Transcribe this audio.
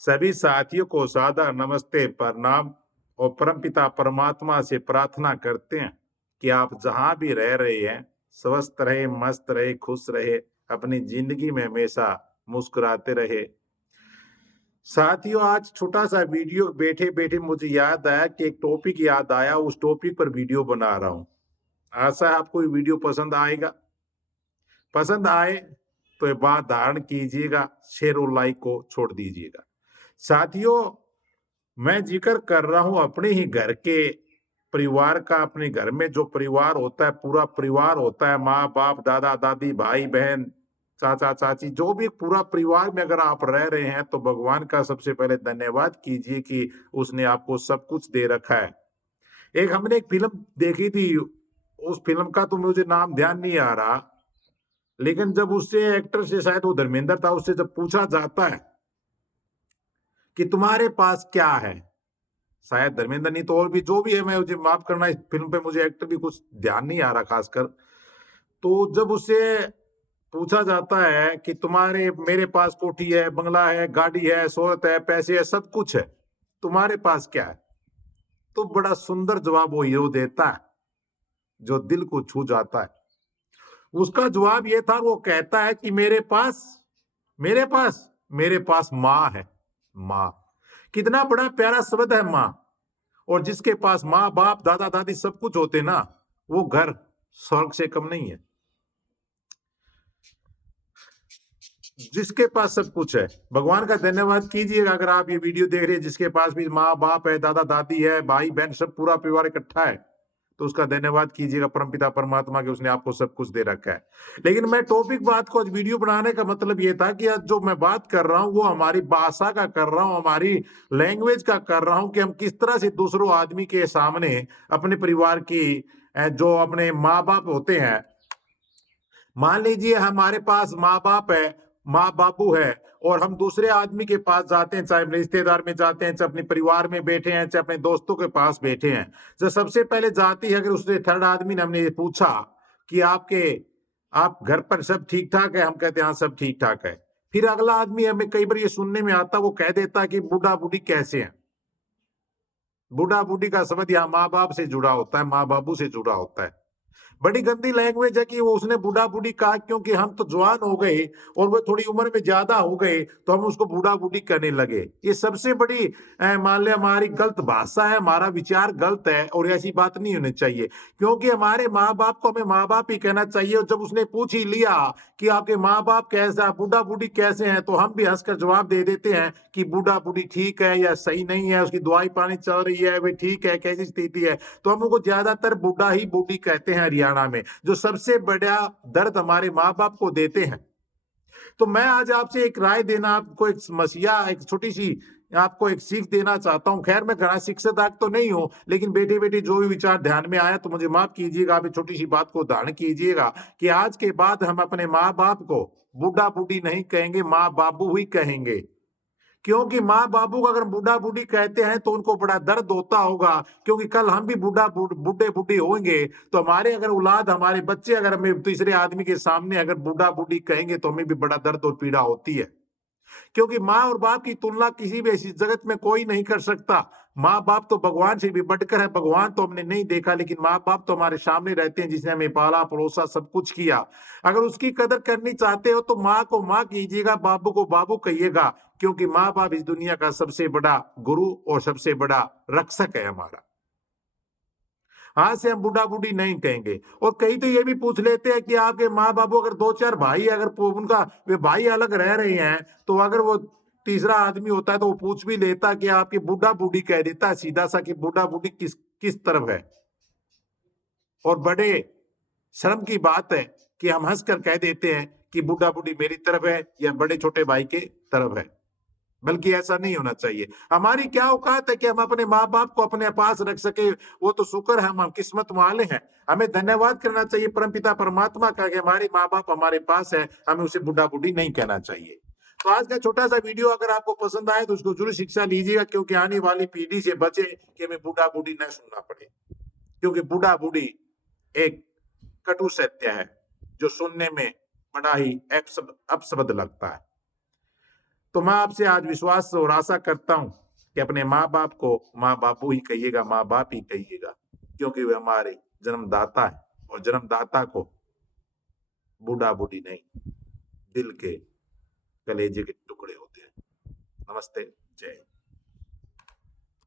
सभी साथियों को सादर नमस्ते प्रणाम और परमपिता परमात्मा से प्रार्थना करते हैं कि आप जहां भी रह रहे हैं स्वस्थ रहे, मस्त रहे, खुश रहे, अपनी जिंदगी में हमेशा मुस्कुराते रहे। साथियों, आज छोटा सा वीडियो बैठे बैठे मुझे याद आया कि एक टॉपिक याद आया, उस टॉपिक पर वीडियो बना रहा हूं। आशा है आपको ये वीडियो पसंद आएगा। पसंद आए तो ये बात धारण कीजिएगा, शेयर और लाइक को छोड़ दीजिएगा। साथियों, मैं जिक्र कर रहा हूं अपने ही घर के परिवार का। अपने घर में जो परिवार होता है, पूरा परिवार होता है, माँ बाप, दादा दादी, भाई बहन, चाचा चाची, जो भी पूरा परिवार में अगर आप रह रहे हैं तो भगवान का सबसे पहले धन्यवाद कीजिए कि उसने आपको सब कुछ दे रखा है। हमने एक फिल्म देखी थी, उस फिल्म का तो मुझे नाम ध्यान नहीं आ रहा, लेकिन जब उससे एक्टर से, शायद वो धर्मेंद्र था, उससे जब पूछा जाता है कि तुम्हारे पास क्या है, शायद धर्मेंद्र नहीं तो और भी जो भी है, मैं मुझे माफ करना, इस फिल्म पे मुझे एक्टर भी कुछ ध्यान नहीं आ रहा खासकर। तो जब उससे पूछा जाता है कि तुम्हारे, मेरे पास कोठी है, बंगला है, गाड़ी है, शोहरत है, पैसे है, सब कुछ है, तुम्हारे पास क्या है, तो बड़ा सुंदर जवाब वो हीरो देता है जो दिल को छू जाता है। उसका जवाब ये था, वो कहता है कि मेरे पास माँ है। माँ, कितना बड़ा प्यारा शब्द है माँ। और जिसके पास माँ बाप, दादा दादी सब कुछ होते ना, वो घर स्वर्ग से कम नहीं है। जिसके पास सब कुछ है, भगवान का धन्यवाद कीजिएगा अगर आप ये वीडियो देख रहे हैं, जिसके पास भी माँ बाप है, दादा दादी है, भाई बहन, सब पूरा परिवार इकट्ठा है, तो उसका धन्यवाद कीजिएगा परमपिता परमात्मा के, उसने आपको सब कुछ दे रखा है। लेकिन मैं टॉपिक बात को, आज वीडियो बनाने का मतलब ये था कि आज जो मैं बात कर रहा हूं वो हमारी भाषा का कर रहा हूं, हमारी लैंग्वेज का कर रहा हूं, कि हम किस तरह से दूसरों आदमी के सामने अपने परिवार की, जो अपने माँ बाप होते हैं, मान लीजिए हमारे पास माँ बाप है, माँ बापू है, और हम दूसरे आदमी के पास जाते हैं, चाहे रिश्तेदार में जाते हैं, चाहे अपने परिवार में बैठे हैं, चाहे अपने दोस्तों के पास बैठे हैं, जो सबसे पहले जाती है, अगर उससे थर्ड आदमी ने हमने ये पूछा कि आप घर पर सब ठीक ठाक है, हम कहते हैं हाँ सब ठीक ठाक है। फिर अगला आदमी, हमें कई बार ये सुनने में आता, वो कह देता कि बूढ़ा बूढ़ी कैसे हैं। बूढ़ा बूढ़ी का शब्द यहाँ माँ बाप से जुड़ा होता है, माँ बाबू से जुड़ा होता है। बड़ी गंदी लैंग्वेज है कि वो उसने बूढ़ा बूढ़ी कहा, क्योंकि हम तो जवान हो गए और वो थोड़ी उम्र में ज्यादा हो गए तो हम उसको बूढ़ा बूढ़ी कहने लगे। ये सबसे बड़ी मान लिया हमारी गलत भाषा है, हमारा विचार गलत है, और ऐसी बात नहीं होनी चाहिए, क्योंकि हमारे माँ बाप को हमें माँ बाप ही कहना चाहिए। और जब उसने पूछ ही लिया कि आपके माँ बाप कैसा, बूढ़ा बूढ़ी कैसे हैं, तो हम भी हंसकर जवाब दे देते हैं कि बूढ़ा बूढ़ी ठीक है या सही नहीं है, उसकी दवाई पानी चल रही है, वे ठीक है, कैसी स्थिति है। तो हम उनको ज्यादातर बूढ़ा ही बूढ़ी कहते हैं हरियाणा में, जो सबसे बड़ा दर्द हमारे माँ बाप को देते हैं। तो मैं आज आपसे एक राय देना, आपको एक मसीहा, एक छोटी सी आपको एक सीख देना चाहता हूं। खैर मैं घना शिक्षक तो नहीं हूं, लेकिन बेटे बेटे जो भी विचार ध्यान में आया तो मुझे माफ कीजिएगा, आप छोटी सी बात को धारण कीजिएगा कि आज के बाद हम अपने माँ बाप को बूढ़ा बूढ़ी नहीं कहेंगे, माँ बाबू ही कहेंगे। क्योंकि माँ बाबू को अगर बूढ़ा बूढ़ी कहते हैं तो उनको बड़ा दर्द होता होगा, क्योंकि कल हम भी बूढ़े बूढ़े होंगे, तो हमारे अगर औलाद, हमारे बच्चे अगर हमें तीसरे आदमी के सामने अगर बूढ़ा बूढ़ी कहेंगे तो हमें भी बड़ा दर्द और पीड़ा होती है। क्योंकि माँ और बाप की तुलना किसी भी ऐसी जगत में कोई नहीं कर सकता। माँ बाप तो भगवान से भी बढ़कर है। भगवान तो हमने नहीं देखा, लेकिन माँ बाप तो हमारे सामने रहते हैं, जिसने हमें पाला परोसा, सब कुछ किया। अगर उसकी कदर करनी चाहते हो तो माँ को माँ कीजिएगा, बाबू को बाबू कहिएगा, क्योंकि माँ बाप इस दुनिया का सबसे बड़ा गुरु और सबसे बड़ा रक्षक है हमारा। आज से हम बूढ़ा बूढ़ी नहीं कहेंगे। और कई तो ये भी पूछ लेते हैं कि आपके माँ बाबू, अगर दो चार भाई, अगर उनका वे भाई अलग रह रहे हैं, तो अगर वो तीसरा आदमी होता है तो वो पूछ भी लेता कि आपकी बूढ़ा बूढ़ी कह देता है सीधा सा कि बूढ़ा बूढ़ी किस किस तरफ है। और बड़े शर्म की बात है कि हम हंसकर कह देते हैं कि बूढ़ा बूढ़ी मेरी तरफ है या बड़े छोटे भाई के तरफ है। बल्कि ऐसा नहीं होना चाहिए। हमारी क्या औकात है कि हम अपने माँ बाप को अपने पास रख सके, वो तो शुक्र है, हम किस्मत वाले हैं। हमें धन्यवाद करना चाहिए परमपिता परमात्मा का कि हमारे माँ बाप हमारे पास है, हमें उसे बूढ़ा बूढ़ी नहीं कहना चाहिए। तो आज का छोटा सा वीडियो अगर आपको पसंद आए तो उसको जरूर शिक्षा लीजिएगा, क्योंकि आने वाली पीढ़ी से बचे कि हमें बूढ़ा बूढ़ी न सुनना पड़े। क्योंकि बूढ़ा बूढ़ी एक कटु सत्य है जो सुनने में बड़ा ही अपशब्द लगता है। तो मैं आपसे आज विश्वास और आशा करता हूं कि अपने माँ बाप को माँ बापू ही कहिएगा, माँ बाप ही कहिएगा, क्योंकि वे हमारे जन्मदाता है और जन्मदाता को बूढ़ा बूढ़ी नहीं, दिल के कलेजे के टुकड़े होते हैं। नमस्ते, जय हिंद।